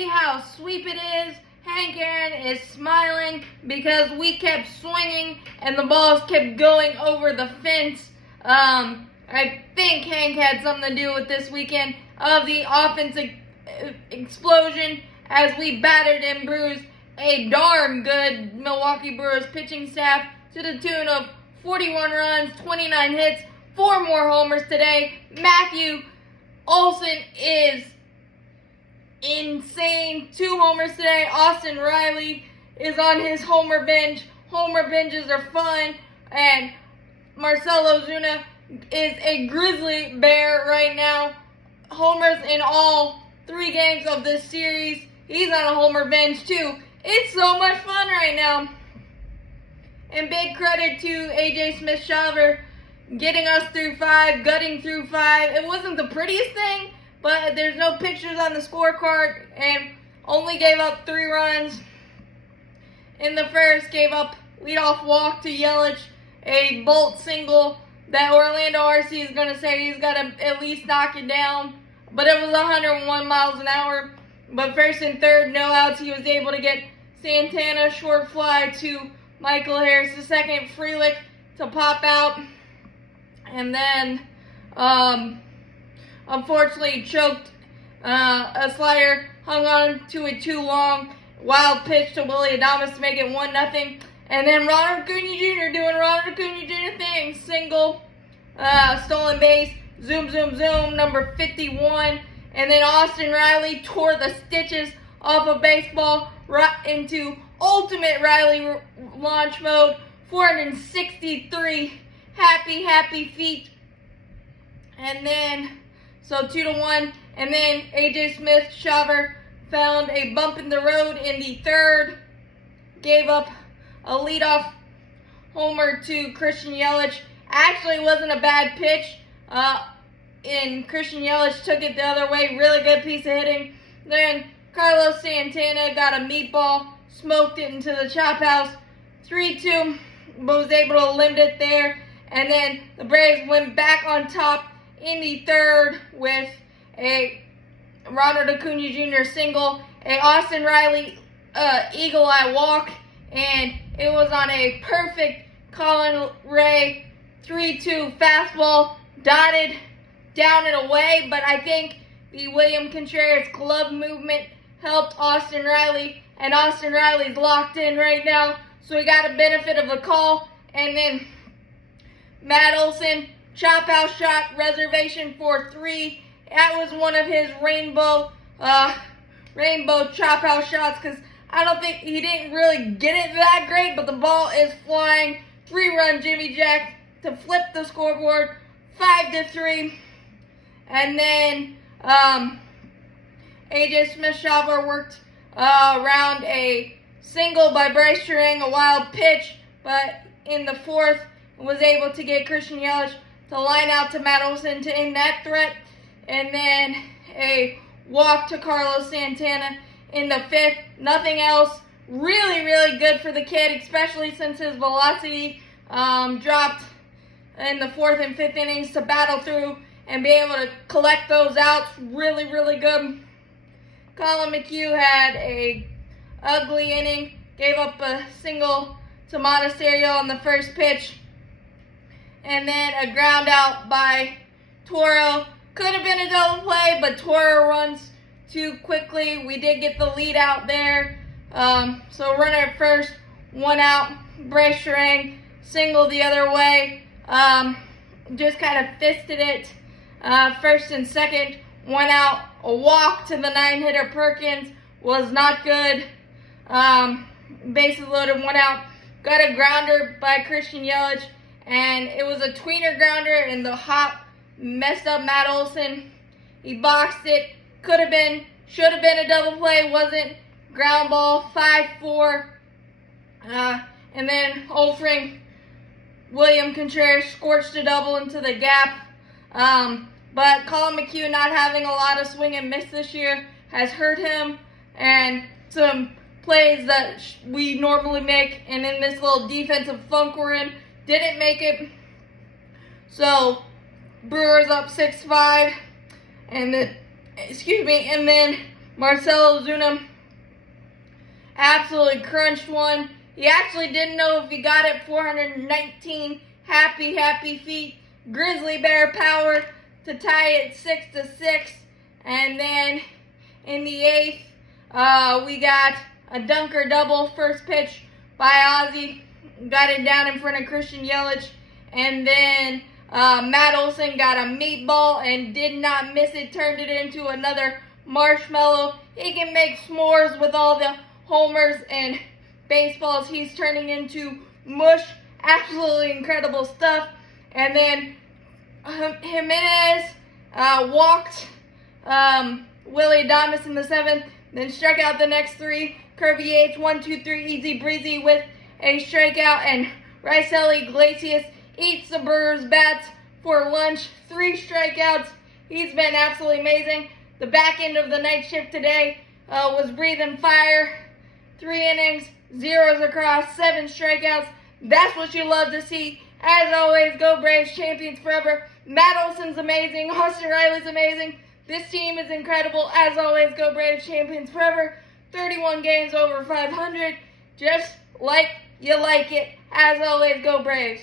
see how sweet it is. Hank Aaron is smiling because we kept swinging and the balls kept going over the fence. I think Hank had something to do with this weekend of the offensive explosion as we battered and bruised a darn good Milwaukee Brewers pitching staff to the tune of 41 runs, 29 hits, 4 more homers today. Matthew Olson is insane. 2 homers today. Austin Riley is on his homer binge. Homer binges are fun. And Marcell Ozuna is a grizzly bear right now. Homers in all 3 games of this series. He's on a homer binge too. It's so much fun right now. And big credit to AJ Smith-Shawver getting us through 5, gutting through 5. It wasn't the prettiest thing, but there's no pictures on the scorecard, and only gave up 3 runs. In the first, gave up leadoff walk to Yelich, a bolt single that Orlando RC is going to say he's got to at least knock it down. But it was 101 miles an hour. But first and third, no outs. He was able to get Santana short fly to Michael Harris II, Frelick to pop out. And then, unfortunately, choked a slider, hung on to it too long. Wild pitch to Willy Adames to make it 1-0. And then Ronald Acuna Jr. doing Ronald Acuna Jr. things. Single, stolen base, zoom, zoom, zoom, number 51. And then Austin Riley tore the stitches off a baseball right into ultimate Riley launch mode. 463 happy feet. And then, so 2-1. And then AJ Smith-Shawver found a bump in the road in the third. Gave up a leadoff homer to Christian Yelich. Actually wasn't a bad pitch. And Christian Yelich took it the other way. Really good piece of hitting. Then Carlos Santana got a meatball, smoked it into the chop house. 3-2, but was able to limit it there. And then the Braves went back on top in the third with a Ronald Acuna Jr. single, a Austin Riley eagle eye walk, and it was on a perfect Colin Ray 3-2 fastball, dotted down and away, but I think the William Contreras glove movement helped Austin Riley, and Austin Riley's locked in right now, so he got a benefit of the call. And then Matt Olson, chop house shot, reservation for 3. That was one of his rainbow chop house shots, because I don't think he didn't really get it that great, but the ball is flying. 3-run Jimmy Jack to flip the scoreboard, 5-3. And then AJ Smith-Shawver worked around a single by Bryce Turang, a wild pitch, but in the fourth was able to get Christian Yelich to line out to Matt Olson to end that threat. And then a walk to Carlos Santana in the fifth. Nothing else. Really good for the kid, especially since his velocity dropped in the 4th and 5th innings to battle through and be able to collect those outs. Really good. Colin McHugh had a ugly inning. Gave up a single to Monasterio on the first pitch. And then a ground out by Toro. Could have been a double play, but Toro runs too quickly. We did get the lead out there. So runner at first, 1 out. Bryce Turang single the other way. Just kind of fisted it. First and second, 1 out. A walk to the 9-hitter Perkins was not good. Bases loaded, 1 out. Got a grounder by Christian Yelich, and it was a tweener grounder, and the hop messed up Matt Olson. He boxed it. Could have been, should have been a double play. Wasn't. Ground ball, 5-4. And then Olfring, William Contreras scorched a double into the gap. But Colin McHugh not having a lot of swing and miss this year has hurt him. And some plays that we normally make, and in this little defensive funk we're in, didn't make it. So Brewers up 6-5, and then Marcell Ozuna absolutely crunched one. He actually didn't know if he got it. 419 happy feet. Grizzly Bear power to tie it 6-6. And then in the 8th, we got a dunker double. First pitch by Ozzy. Got it down in front of Christian Yelich. And then Matt Olson got a meatball and did not miss it. Turned it into another marshmallow. He can make s'mores with all the homers and baseballs he's turning into mush. Absolutely incredible stuff. And then Jimenez walked Willie Adames in the 7th, then struck out the next 3. Kirby Yates, 1, 2, 3, easy breezy with a strikeout. And Raisel Iglesias eats the Brewers bats for lunch. 3 strikeouts. He's been absolutely amazing. The back end of the night shift today was breathing fire. 3 innings, 0s across, 7 strikeouts. That's what you love to see. As always, go Braves, champions forever. Matt Olson's amazing. Austin Riley's amazing. This team is incredible. As always, go Braves, champions forever. 31 games over 500. Just like you like it. As always, go Braves.